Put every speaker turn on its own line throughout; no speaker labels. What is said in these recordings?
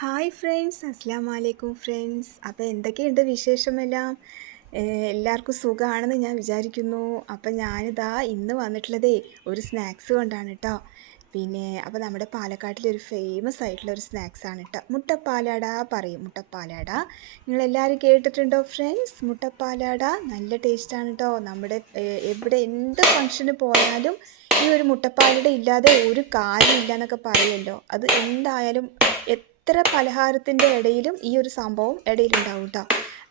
Hi friends അസ്സാം വലൈക്കും friends അപ്പോൾ എന്തൊക്കെയുണ്ട് വിശേഷമെല്ലാം? എല്ലാവർക്കും സുഖമാണെന്ന് ഞാൻ വിചാരിക്കുന്നു. അപ്പം ഞാനിതാ ഇന്ന് വന്നിട്ടുള്ളതേ ഒരു സ്നാക്സ് കൊണ്ടാണ് കേട്ടോ പിന്നെ അപ്പോൾ നമ്മുടെ പാലക്കാട്ടിലെ ഒരു ഫേമസ് ആയിട്ടുള്ള ഒരു സ്നാക്സ് ആണ് കേട്ടോ മുട്ടപ്പാലാട പറയും. മുട്ടപ്പാലാട. നിങ്ങളെല്ലാവരും കേട്ടിട്ടുണ്ടോ ഫ്രണ്ട്സ് മുട്ടപ്പാലാട നല്ല ടേസ്റ്റാണ് കേട്ടോ നമ്മുടെ എവിടെ എന്ത് ഫംഗ്ഷന് പോയാലും ഈ ഒരു മുട്ടപ്പാലട ഇല്ലാതെ ഒരു കാര്യമില്ല എന്നൊക്കെ പറയുമല്ലോ അത് എന്തായാലും എത്ര പലഹാരത്തിന്റെ ഇടയിലും ഈ ഒരു സംഭവം ഇടയിലുണ്ടാവും കേട്ടോ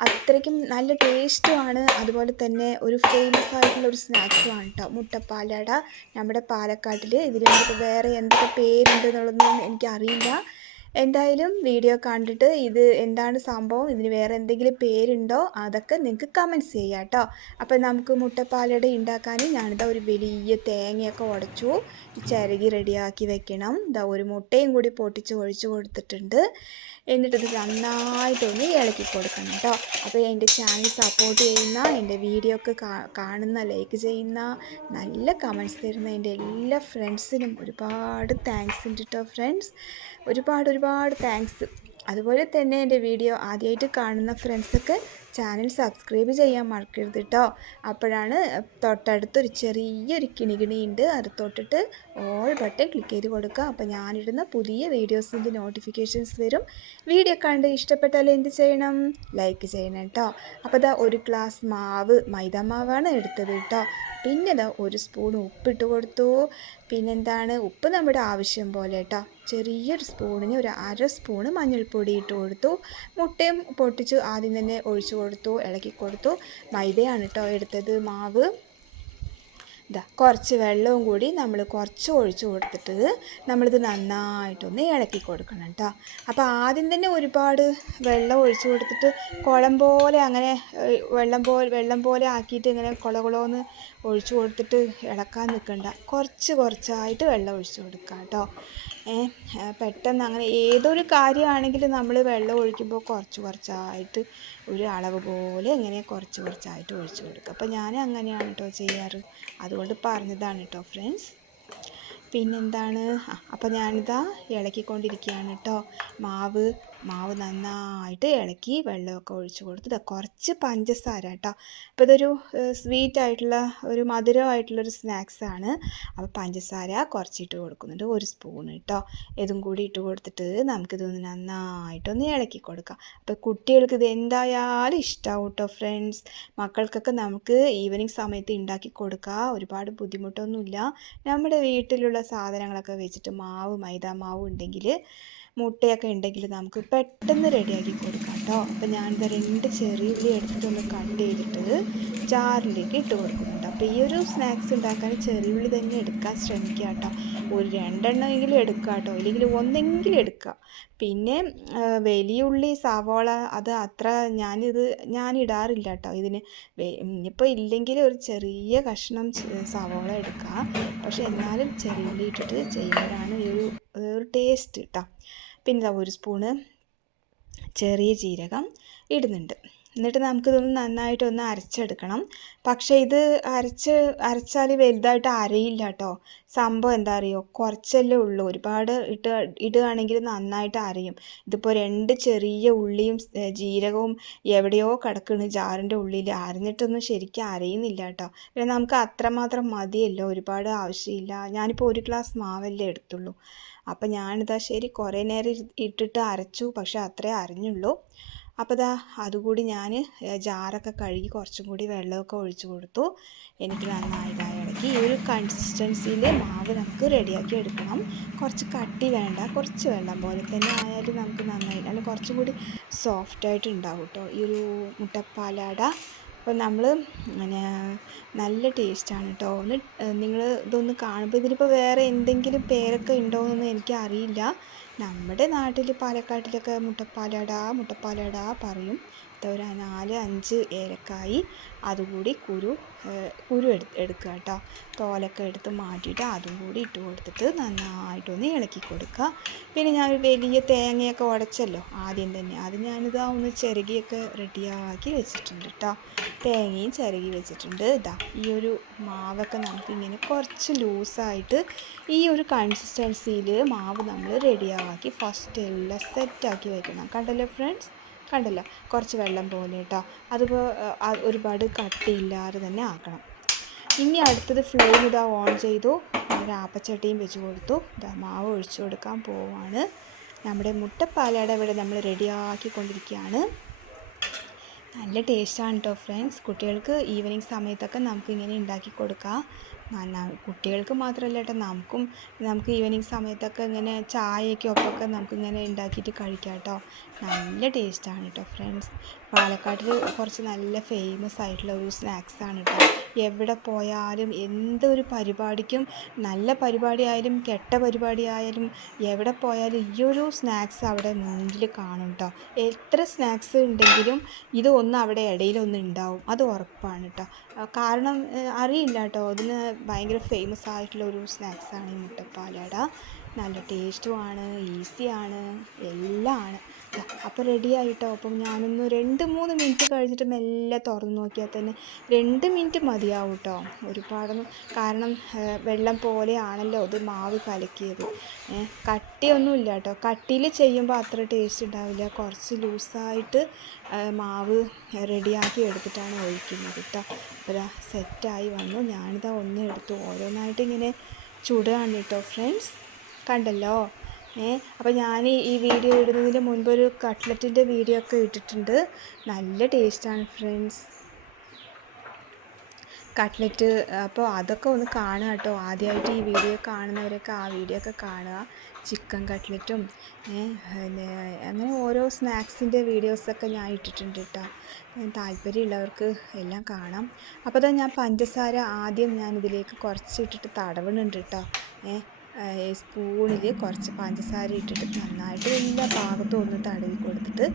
അത്രയ്ക്കും നല്ല ടേസ്റ്റുമാണ്. അതുപോലെ തന്നെ ഒരു ഫേമസ് ആയിട്ടുള്ള ഒരു സ്നാക്സും ആണ് കേട്ടോ മുട്ടപ്പാലട നമ്മുടെ പാലക്കാട്ടിൽ ഇതിന് വേറെ എന്തൊക്കെ പേരുണ്ട് എന്നുള്ളതൊന്നും എനിക്കറിയില്ല. എന്തായാലും വീഡിയോ കണ്ടിട്ട് ഇത് എന്താണ് സംഭവം? ഇതിന് വേറെ എന്തെങ്കിലും പേരുണ്ടോ? അതൊക്കെ നിങ്ങൾക്ക് കമന്റ്സ് ചെയ്യാം കേട്ടോ അപ്പോൾ നമുക്ക് മുട്ടപ്പാലട ഉണ്ടാക്കാൻ ഞാനിതാ ഒരു വലിയ തേങ്ങയൊക്കെ ഉടച്ചു ചിരകി റെഡിയാക്കി വെക്കണം. ഇതാ ഒരു മുട്ടയും കൂടി പൊട്ടിച്ച് ഒഴിച്ചു കൊടുത്തിട്ടുണ്ട്. എന്നിട്ടിത് നന്നായിട്ടൊന്ന് ഇളക്കി കൊടുക്കണം കേട്ടോ അപ്പോൾ എന്റെ ചാനൽ സപ്പോർട്ട് ചെയ്യുന്ന എന്റെ വീഡിയോ ഒക്കെ കാണുന്ന ലൈക്ക് ചെയ്യുന്ന നല്ല കമൻസ് തരുന്ന എന്റെ എല്ലാ ഫ്രണ്ട്സിനും ഒരുപാട് താങ്ക്സ് ഉണ്ട് കേട്ടോ ഫ്രണ്ട്സ് ഒരുപാട് ഒരുപാട് താങ്ക്സ് അതുപോലെ തന്നെ എന്റെ വീഡിയോ ആദ്യമായിട്ട് കാണുന്ന ഫ്രണ്ട്സൊക്കെ ചാനൽ സബ്സ്ക്രൈബ് ചെയ്യാൻ മറക്കരുത് കേട്ടോ അപ്പോഴാണ് തൊട്ടടുത്തൊരു ചെറിയൊരു കിണികിണി ഉണ്ട് അത് തൊട്ടിട്ട് ഓൾ ബട്ടൺ ക്ലിക്ക് ചെയ്ത് കൊടുക്കുക. അപ്പോൾ ഞാനിടുന്ന പുതിയ വീഡിയോസിന്റെ നോട്ടിഫിക്കേഷൻസ് വരും. വീഡിയോ കണ്ട് ഇഷ്ടപ്പെട്ടാൽ എന്ത് ചെയ്യണം? ലൈക്ക് ചെയ്യണം കേട്ടോ അപ്പോൾ ഇതാ ഒരു ഗ്ലാസ് മാവ് മൈദ മാവാണ് എടുത്തത് കേട്ടോ പിന്നെ ഇതാ ഒരു സ്പൂൺ ഉപ്പിട്ട് കൊടുത്തു. പിന്നെന്താണ്? ഉപ്പ് നമ്മുടെ ആവശ്യം പോലെ കേട്ടോ ചെറിയൊരു സ്പൂണിന് ഒരു അര സ്പൂണ് മഞ്ഞൾപ്പൊടി ഇട്ട് കൊടുത്തു. മുട്ടയും പൊട്ടിച്ച് ആദ്യം തന്നെ ഒഴിച്ചു കൊടുത്തു ഇളക്കി കൊടുത്തു. മൈദയാണ് കേട്ടോ എടുത്തത് മാവ്. ഇതാ കുറച്ച് വെള്ളവും കൂടി നമ്മൾ കുറച്ച് ഒഴിച്ചു കൊടുത്തിട്ട് നമ്മളിത് നന്നായിട്ടൊന്ന് ഇളക്കി കൊടുക്കണം കേട്ടോ അപ്പോൾ ആദ്യം തന്നെ ഒരുപാട് വെള്ളം ഒഴിച്ചു കൊടുത്തിട്ട് കുളം പോലെ അങ്ങനെ വെള്ളം പോലെ വെള്ളം പോലെ ആക്കിയിട്ട് ഇങ്ങനെ കുളകുളോന്ന് ഒഴിച്ചു കൊടുത്തിട്ട് ഇളക്കാൻ നിൽക്കണ്ട. കുറച്ച് കുറച്ചായിട്ട് വെള്ളം ഒഴിച്ചു കൊടുക്കുക കേട്ടോ. പെട്ടെന്ന് അങ്ങനെ ഏതൊരു കാര്യമാണെങ്കിലും നമ്മൾ വെള്ളം ഒഴിക്കുമ്പോൾ കുറച്ച് കുറച്ചായിട്ട് ഒരു അളവ് പോലെ ഇങ്ങനെ കുറച്ച് കുറച്ചായിട്ട് ഒഴിച്ചു കൊടുക്കുക. അപ്പോൾ ഞാൻ അങ്ങനെയാണ് കേട്ടോ ചെയ്യാറ്. അതുകൊണ്ട് പറഞ്ഞതാണ് കേട്ടോ ഫ്രണ്ട്സ്. പിന്നെന്താണ്? ആ അപ്പോൾ ഞാനിതാ ഇളക്കിക്കൊണ്ടിരിക്കുകയാണ് കേട്ടോ. മാവ് മാവ് നന്നായിട്ട് ഇളക്കി വെള്ളമൊക്കെ ഒഴിച്ചു കൊടുത്ത് കുറച്ച് പഞ്ചസാര കേട്ടോ. അപ്പോൾ ഇതൊരു സ്വീറ്റ് ആയിട്ടുള്ള ഒരു മധുരമായിട്ടുള്ളൊരു സ്നാക്സ് ആണ്. അപ്പോൾ പഞ്ചസാര കുറച്ചിട്ട് കൊടുക്കുന്നുണ്ട്. ഒരു സ്പൂൺ കേട്ടോ. ഇതും കൂടി ഇട്ട് കൊടുത്തിട്ട് നമുക്കിതൊന്ന് നന്നായിട്ടൊന്ന് ഇളക്കി കൊടുക്കാം. അപ്പോൾ കുട്ടികൾക്ക് ഇത് എന്തായാലും ഇഷ്ടമാവും കേട്ടോ ഫ്രണ്ട്സ് മക്കൾക്കൊക്കെ നമുക്ക് ഈവനിങ് സമയത്ത് ഉണ്ടാക്കി കൊടുക്കുക ഒരുപാട് ബുദ്ധിമുട്ടൊന്നുമില്ല. നമ്മുടെ വീട്ടിലുള്ള സാധനങ്ങളൊക്കെ വെച്ചിട്ട് മാവ് മൈദ മാവ് ഉണ്ടെങ്കിൽ മുട്ടയൊക്കെ ഉണ്ടെങ്കിൽ നമുക്ക് പെട്ടെന്ന് റെഡിയാക്കി കൊടുക്കാം കേട്ടോ അപ്പോൾ ഞാനിത് രണ്ട് ചെറിയ ഉള്ളി എടുത്തിട്ടൊന്ന് കട്ട് ചെയ്തിട്ട് ജാറിലേക്ക് ഇട്ട് കൊടുക്കുന്നുണ്ട് അപ്പോൾ ഈ ഒരു സ്നാക്സ് ഉണ്ടാക്കാൻ ചെറിയ ഉള്ളി തന്നെ എടുക്കാൻ ശ്രമിക്കുക കേട്ടോ ഒരു രണ്ടെണ്ണമെങ്കിലും എടുക്കുക കേട്ടോ ഇല്ലെങ്കിൽ ഒന്നെങ്കിലും എടുക്കുക. പിന്നെ വലിയ ഉള്ളി സവാള അത് അത്ര ഞാനിത് ഞാൻ ഇടാറില്ല കേട്ടോ ഇതിന് ഇനിയിപ്പോൾ ഇല്ലെങ്കിൽ ഒരു ചെറിയ കഷ്ണം സവോള എടുക്കുക പക്ഷെ എന്നാലും ചെറിയ ഉള്ളി ഇട്ടിട്ട് ചെയ്യാനാണ് ഈ ഒരു ടേസ്റ്റ് കേട്ടോ പിന്നെ ഒരു സ്പൂണ് ചെറിയ ജീരകം ഇടുന്നുണ്ട്. എന്നിട്ട് നമുക്കിതൊന്ന് നന്നായിട്ടൊന്ന് അരച്ചെടുക്കണം. പക്ഷേ ഇത് അരച്ച് അരച്ചാൽ വലുതായിട്ട് അരയില്ല കേട്ടോ സംഭവം എന്താ അറിയോ കുറച്ചല്ലേ ഉള്ളൂ. ഒരുപാട് ഇട്ട് ഇടുകയാണെങ്കിൽ നന്നായിട്ട് അരയും. ഇതിപ്പോൾ രണ്ട് ചെറിയ ഉള്ളിയും ജീരകവും എവിടെയോ കിടക്കണ് ജാറിന്റെ ഉള്ളിൽ അരഞ്ഞിട്ടൊന്നും ശരിക്കും അരയുന്നില്ല കേട്ടോ പിന്നെ നമുക്ക് അത്രമാത്രം മതിയല്ലോ. ഒരുപാട് ആവശ്യമില്ല. ഞാനിപ്പോൾ ഒരു ഗ്ലാസ് മാവല്ലേ എടുത്തുള്ളൂ. അപ്പം ഞാനിതാ ശരി കുറേ നേരം ഇട്ടിട്ട് അരച്ചു. പക്ഷെ അത്രേ അരഞ്ഞുള്ളൂ. അപ്പോൾ ദാ അതുകൂടി ഞാൻ ജാറൊക്കെ കഴുകി കുറച്ചും കൂടി വെള്ളമൊക്കെ ഒഴിച്ചു കൊടുത്തു. എനിക്ക് നന്നായിട്ട് ഇടയ്ക്ക് ഈ ഒരു കൺസിസ്റ്റൻസിയിൽ മാവ് നമുക്ക് റെഡിയാക്കി എടുക്കണം. കുറച്ച് കട്ടി വേണ്ട. കുറച്ച് വെള്ളം പോലെ തന്നെ ആയാലും നമുക്ക് നന്നായിട്ട് അല്ലെങ്കിൽ കുറച്ചും കൂടി സോഫ്റ്റായിട്ട് ഉണ്ടാവും കേട്ടോ ഈ ഒരു മുട്ടപ്പാലാട അപ്പോൾ നമ്മൾ പിന്നെ നല്ല ടേസ്റ്റാണ് കേട്ടോ ഒന്ന് നിങ്ങൾ ഇതൊന്ന് കാണുമ്പോൾ ഇതിനിപ്പോൾ വേറെ എന്തെങ്കിലും പേരൊക്കെ ഉണ്ടോയെന്നൊന്നും എനിക്ക് അറിയില്ല നമ്മുടെ നാട്ടിൽ പാലക്കാട്ടിലൊക്കെ മുട്ടപ്പാലട മുട്ടപ്പാലട പറയും. ഇത് ഒരു നാല് അഞ്ച് ഏലക്കായി അതുകൂടി കുരു കുരു എടു എടുക്കുക കേട്ടോ. തോലൊക്കെ എടുത്ത് മാറ്റിയിട്ട് അതും കൂടി ഇട്ട് കൊടുത്തിട്ട് നന്നായിട്ടൊന്ന് ഇളക്കി കൊടുക്കുക. പിന്നെ ഞാൻ ഒരു വലിയ തേങ്ങയൊക്കെ ഉടച്ചല്ലോ ആദ്യം തന്നെ. അത് ഞാനിതാ ഒന്ന് ചിരകിയൊക്കെ റെഡിയാക്കി വെച്ചിട്ടുണ്ട് കേട്ടോ. തേങ്ങയും ചിരകി വെച്ചിട്ടുണ്ട്. ഇതാ ഈ ഒരു മാവൊക്കെ നമുക്കിങ്ങനെ കുറച്ച് ലൂസായിട്ട് ഈ ഒരു കൺസിസ്റ്റൻസിയിൽ മാവ് നമ്മൾ റെഡിയാക്കി റെഡിയാക്കി ഫസ്റ്റ് എല്ലാം സെറ്റാക്കി വെക്കണം. കണ്ടല്ലോ ഫ്രണ്ട്സ് കണ്ടല്ലോ. കുറച്ച് വെള്ളം പോലെ കേട്ടോ. അതിപ്പോൾ ഒരുപാട് കട്ടിയില്ലാതെ തന്നെ ആക്കണം. ഇനി അടുത്തത് ഫ്ലെയിം ഇതാ ഓൺ ചെയ്തു. ഒരു ആപ്പച്ചട്ടിയും വെച്ച് കൊടുത്തു. ഇതാ മാവ് ഒഴിച്ചു കൊടുക്കാൻ പോവാണ്. നമ്മുടെ മുട്ടപ്പാലയുടെ ഇവിടെ നമ്മൾ റെഡിയാക്കിക്കൊണ്ടിരിക്കുകയാണ്. നല്ല ടേസ്റ്റാണ് കേട്ടോ ഫ്രണ്ട്സ്. കുട്ടികൾക്ക് ഈവനിങ് സമയത്തൊക്കെ നമുക്ക് ഇങ്ങനെ ഉണ്ടാക്കി കൊടുക്കാം. കുട്ടികൾക്ക് മാത്രമല്ല കേട്ടോ നമുക്കും നമുക്ക് ഈവനിങ് സമയത്തൊക്കെ ഇങ്ങനെ ചായയൊക്കെ ഒപ്പമൊക്കെ നമുക്കിങ്ങനെ ഉണ്ടാക്കിയിട്ട് കഴിക്കാം കേട്ടോ നല്ല ടേസ്റ്റാണ് കേട്ടോ ഫ്രണ്ട്സ്. പാലക്കാട്ടിൽ കുറച്ച് നല്ല ഫേമസ് ആയിട്ടുള്ള ഒരു സ്നാക്സാണ് കേട്ടോ എവിടെ പോയാലും എന്തൊരു പരിപാടിക്കും നല്ല പരിപാടിയായാലും കെട്ട പരിപാടിയായാലും എവിടെ പോയാലും ഈ ഒരു സ്നാക്സ് അവിടെ മുന്നിൽ കാണും കേട്ടോ എത്ര സ്നാക്സ് ഉണ്ടെങ്കിലും ഇത് ഒന്ന് അവിടെ ഇടയിലൊന്ന് ഉണ്ടാവും. അത് ഉറപ്പാണ് കേട്ടോ കാരണം അറിയില്ല കേട്ടോ അതിന് ഭയങ്കര ഫേമസ് ആയിട്ടുള്ള ഒരു സ്നാക്സാണ് ഈ മുട്ടപ്പാലട. നല്ല ടേസ്റ്റുമാണ് ഈസിയാണ് എല്ലാം ആണ്. അപ്പോൾ റെഡി ആയിട്ടോ? അപ്പം ഞാനൊന്ന് രണ്ട് മൂന്ന് മിനിറ്റ് കഴിഞ്ഞിട്ട് മെല്ലെ തുറന്ന് നോക്കിയാൽ തന്നെ രണ്ട് മിനിറ്റ് മതിയാവും കേട്ടോ ഒരുപാടൊന്നും കാരണം വെള്ളം പോലെയാണല്ലോ ഇത് മാവ് കലക്കിയത്. കട്ടിയൊന്നും ഇല്ല കേട്ടോ കട്ടിയിൽ ചെയ്യുമ്പോൾ അത്ര ടേസ്റ്റ് ഉണ്ടാവില്ല. കുറച്ച് ലൂസായിട്ട് മാവ് റെഡിയാക്കി എടുത്തിട്ടാണ് ഒഴിക്കുന്നത് കേട്ടോ അപ്പോൾ സെറ്റായി വന്നു. ഞാനിതാ ഒന്ന് എടുത്തു. ഓരോന്നായിട്ട് ഇങ്ങനെ ചുടുകയാണ് കേട്ടോ ഫ്രണ്ട്സ് കണ്ടല്ലോ? അപ്പോൾ ഞാൻ ഈ വീഡിയോ ഇടുന്നതിന് മുൻപ് ഒരു കട്ട്ലറ്റിന്റെ വീഡിയോ ഒക്കെ ഇട്ടിട്ടുണ്ട്. നല്ല ടേസ്റ്റാണ് ഫ്രണ്ട്സ്. കട്ട്ലറ്റ് അപ്പോൾ അതൊക്കെ ഒന്ന് കാണുക കേട്ടോ. ആദ്യമായിട്ട് ഈ വീഡിയോ കാണുന്നവരൊക്കെ ആ വീഡിയോ ഒക്കെ കാണുക. ചിക്കൻ കട്ട്ലറ്റും പിന്നെ അങ്ങനെ ഓരോ സ്നാക്സിന്റെ വീഡിയോസൊക്കെ ഞാൻ ഇട്ടിട്ടുണ്ട് കേട്ടോ. താല്പര്യമുള്ളവർക്ക് എല്ലാം കാണാം. അപ്പോൾ തന്നെ ഞാൻ പഞ്ചസാര ആദ്യം ഞാൻ ഇതിലേക്ക് കുറച്ച് ഇട്ടിട്ട് തടവണുണ്ട് കേട്ടോ. ഏഹ് സ്പൂണിൽ കുറച്ച് പഞ്ചസാര ഇട്ടിട്ട് നന്നായിട്ട് എല്ലാ ഭാഗത്തും ഒന്ന് തടവി കൊടുത്തിട്ട്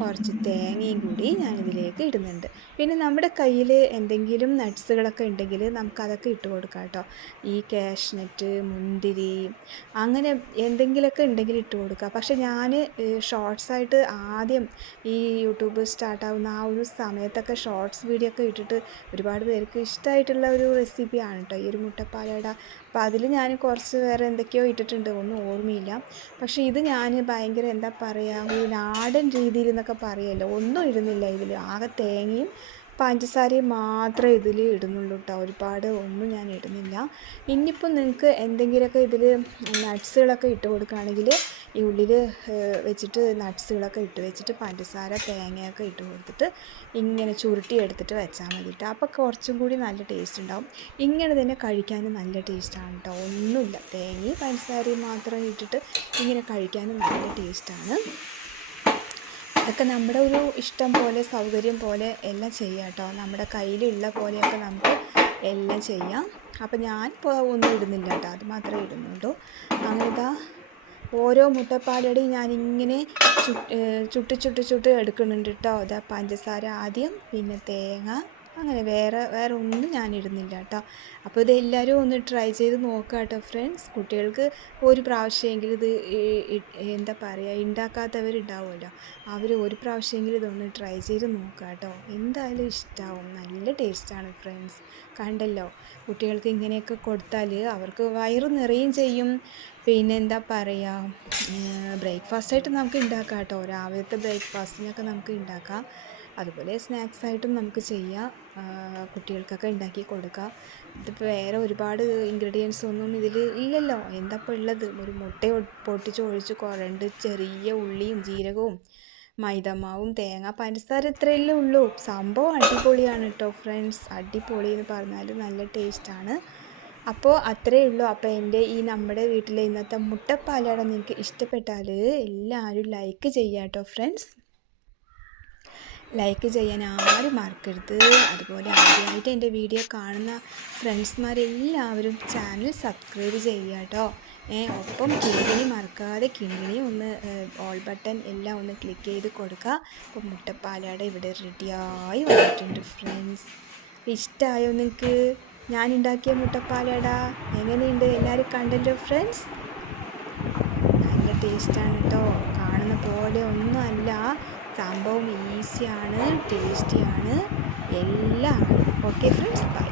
കുറച്ച് തേങ്ങയും കൂടി ഞാനിതിലേക്ക് ഇടുന്നുണ്ട്. പിന്നെ നമ്മുടെ കയ്യിൽ എന്തെങ്കിലും നട്ട്സുകളൊക്കെ ഉണ്ടെങ്കിൽ നമുക്കതൊക്കെ ഇട്ട് കൊടുക്കാം കേട്ടോ. ഈ കാഷ്നട്ട് മുന്തിരി അങ്ങനെ എന്തെങ്കിലുമൊക്കെ ഉണ്ടെങ്കിൽ ഇട്ട് കൊടുക്കുക പക്ഷേ ഞാൻ ഷോർട്സായിട്ട് ആദ്യം ഈ യൂട്യൂബ് സ്റ്റാർട്ടാവുന്ന ആ ഒരു സമയത്തൊക്കെ ഷോർട്സ് വീഡിയോ ഒക്കെ ഇട്ടിട്ട് ഒരുപാട് പേർക്ക് ഇഷ്ടമായിട്ടുള്ള ഒരു റെസിപ്പിയാണ് കേട്ടോ. ഈ ഒരു മുട്ടപ്പാലട. അപ്പോൾ അതിൽ ഞാൻ കുറച്ച് വേറെ എന്തൊക്കെയോ ഇട്ടിട്ടുണ്ട് ഒന്നും ഓർമ്മയില്ല. പക്ഷേ ഇത് ഞാൻ ഭയങ്കര എന്താ പറയുക ഒരു നാടൻ രീതിയിൽ എന്നൊക്കെ പറയുമല്ലോ ഒന്നും ഇടുന്നില്ല ഇതിൽ ആകെ തേങ്ങയും പഞ്ചസാരയും മാത്രമേ ഇതിൽ ഇടുന്നുള്ളൂ കേട്ടോ ഒരുപാട് ഒന്നും ഞാൻ ഇടുന്നില്ല. ഇനിയിപ്പോൾ നിങ്ങൾക്ക് എന്തെങ്കിലുമൊക്കെ ഇതിൽ നട്ട്സുകളൊക്കെ ഇട്ട് കൊടുക്കുകയാണെങ്കിൽ ഈ ഉള്ളിൽ വെച്ചിട്ട് നട്ട്സുകളൊക്കെ ഇട്ട് വെച്ചിട്ട് പഞ്ചസാര തേങ്ങയൊക്കെ ഇട്ട് കൊടുത്തിട്ട് ഇങ്ങനെ ചുരുട്ടി എടുത്തിട്ട് വെച്ചാൽ മതി കേട്ടോ അപ്പോൾ കുറച്ചും കൂടി നല്ല ടേസ്റ്റ് ഉണ്ടാവും. ഇങ്ങനെ തന്നെ കഴിക്കാനും നല്ല ടേസ്റ്റാണ് കേട്ടോ ഒന്നുമില്ല. തേങ്ങയും പഞ്ചസാരയും മാത്രം ഇട്ടിട്ട് ഇങ്ങനെ കഴിക്കാനും നല്ല ടേസ്റ്റാണ് അതൊക്കെ നമ്മുടെ ഒരു ഇഷ്ടം പോലെ സൗകര്യം പോലെ എല്ലാം ചെയ്യാം കേട്ടോ നമ്മുടെ കയ്യിലുള്ള പോലെയൊക്കെ നമുക്ക് എല്ലാം ചെയ്യാം. അപ്പം ഞാൻ ഇപ്പോൾ ഒന്നും ഇടുന്നില്ല കേട്ടോ അത് മാത്രമേ ഇടുന്നുള്ളൂ. അങ്ങനെ ഓരോ മുട്ടപ്പാലടിയും ഞാനിങ്ങനെ ചുട്ട് ചുട്ട് ചുട്ട് എടുക്കുന്നുണ്ട് കേട്ടോ അതാ പഞ്ചസാര ആദ്യം പിന്നെ തേങ്ങ അങ്ങനെ വേറെ വേറെ ഒന്നും ഞാൻ ഇടുന്നില്ല കേട്ടോ അപ്പോൾ ഇത് എല്ലാവരും ഒന്ന് ട്രൈ ചെയ്ത് നോക്കുക കേട്ടോ ഫ്രണ്ട്സ്. കുട്ടികൾക്ക് ഒരു പ്രാവശ്യമെങ്കിലും ഇത് എന്താ പറയുക ഉണ്ടാക്കാത്തവരുണ്ടാവുമല്ലോ അവർ ഒരു പ്രാവശ്യമെങ്കിലും ഇതൊന്ന് ട്രൈ ചെയ്ത് നോക്കുക കേട്ടോ എന്തായാലും ഇഷ്ടമാവും നല്ല ടേസ്റ്റാണ് ഫ്രണ്ട്സ്. കണ്ടല്ലോ കുട്ടികൾക്ക് ഇങ്ങനെയൊക്കെ കൊടുത്താൽ അവർക്ക് വയറ് നിറയും ചെയ്യും. പിന്നെ എന്താ പറയുക ബ്രേക്ക്ഫാസ്റ്റായിട്ട് നമുക്ക് ഉണ്ടാക്കാം കേട്ടോ രാവിലത്തെ ബ്രേക്ക്ഫാസ്റ്റിനൊക്കെ നമുക്ക് ഉണ്ടാക്കാം അതുപോലെ സ്നാക്സ് ആയിട്ടും നമുക്ക് ചെയ്യാം. കുട്ടികൾക്കൊക്കെ ഉണ്ടാക്കി കൊടുക്കാം. ഇതിപ്പോൾ വേറെ ഒരുപാട് ഇൻഗ്രീഡിയൻസ് ഒന്നും ഇതിൽ ഇല്ലല്ലോ. എന്താ ഇപ്പോൾ ഉള്ളത്? ഒരു മുട്ട പൊട്ടിച്ച് ഒഴിച്ച് കുറണ്ട് ചെറിയ ഉള്ളിയും ജീരകവും മൈദമാവും തേങ്ങ പഞ്ചസാര ഇത്രയല്ലേ ഉള്ളൂ. സംഭവം അടിപൊളിയാണ് കേട്ടോ ഫ്രണ്ട്സ് അടിപൊളി എന്ന് പറഞ്ഞാൽ നല്ല ടേസ്റ്റാണ് അപ്പോൾ അത്രയേ ഉള്ളൂ. അപ്പോൾ എന്റെ ഈ നമ്മുടെ വീട്ടിലെ ഇന്നത്തെ മുട്ടപ്പാലട നിങ്ങൾക്ക് ഇഷ്ടപ്പെട്ടാൽ എല്ലാവരും ലൈക്ക് ചെയ്യാം കേട്ടോ ഫ്രണ്ട്സ് ലൈക്ക് ചെയ്യാൻ ആരും മറക്കരുത്. അതുപോലെ ആദ്യമായിട്ട് എന്റെ വീഡിയോ കാണുന്ന ഫ്രണ്ട്സ്മാരെല്ലാവരും ചാനൽ സബ്സ്ക്രൈബ് ചെയ്യുക കേട്ടോ ഒപ്പം കിണികിണി മറക്കാതെ കിണികിണി ഒന്ന് ഓൾ ബട്ടൺ എല്ലാം ഒന്ന് ക്ലിക്ക് ചെയ്ത് കൊടുക്കുക. അപ്പോൾ മുട്ടപ്പാലാട ഇവിടെ റെഡിയായി വന്നിട്ടുണ്ട് ഫ്രണ്ട്സ് ഇഷ്ടമായോ നിങ്ങൾക്ക് ഞാൻ ഉണ്ടാക്കിയ മുട്ടപ്പാലാട എങ്ങനെയുണ്ട്? എല്ലാവരും കണ്ടല്ലോ ഫ്രണ്ട്സ് നല്ല ടേസ്റ്റാണ് കേട്ടോ കാണുന്ന പോലെ ഒന്നുമല്ല. സംഭവം ഈസിയാണ് ടേസ്റ്റിയാണ് എല്ലാം ഓക്കെ ഫ്രണ്ട്സ് ബൈ